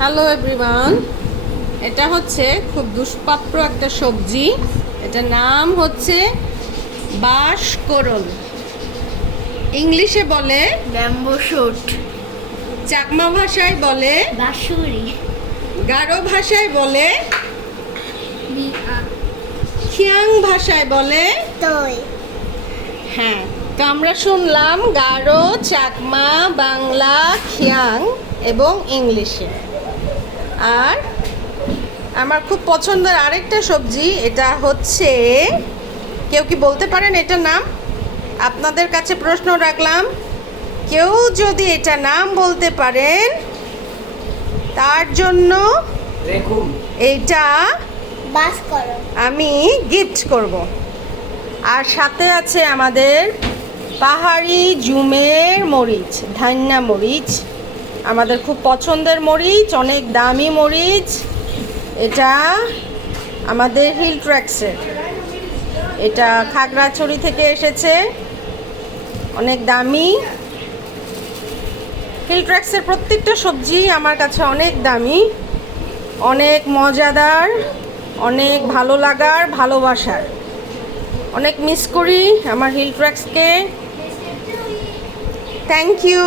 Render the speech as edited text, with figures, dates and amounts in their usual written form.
Hello everyone, এটা হচ্ছে খুব দুষ্প্রাপ্য একটা সবজি। এটার নাম হচ্ছে বাঁশকরল। ইংলিশে বলে ব্যাম্বো শুট, চাকমা ভাষায় বলে বাঁশুড়ি, গারো ভাষায় বলে খিয়াং ভাষায় বলে তৈ। হ্যাঁ, তো আমরা শুনলাম গারো, চাকমা, বাংলা, খিয়াং এবং ইংলিশে। আর আমার খুব পছন্দের আরেকটা সবজি, এটা হচ্ছে, কেউ কি বলতে পারেন এটার নাম? আপনাদের কাছে প্রশ্ন রাখলাম, কেউ যদি এটা নাম বলতে পারেন তার জন্য এইটা বাস করো। আমি গিফট করব। আর সাথে আছে আমাদের পাহাড়ি জুমের মরিচ, ধান্যা মরিচ, আমাদের খুব পছন্দের মরিচ, অনেক দামি মরিচ। এটা আমাদের হিল ট্র্যাক্সের, এটা খাগড়াছড়ি থেকে এসেছে, অনেক দামি। হিল ট্র্যাক্সের প্রত্যেকটা সবজি আমার কাছে অনেক দামি, অনেক মজাদার, অনেক ভালো লাগার, ভালোবাসার। অনেক মিস করি আমার হিল ট্র্যাক্সকে। Thank you.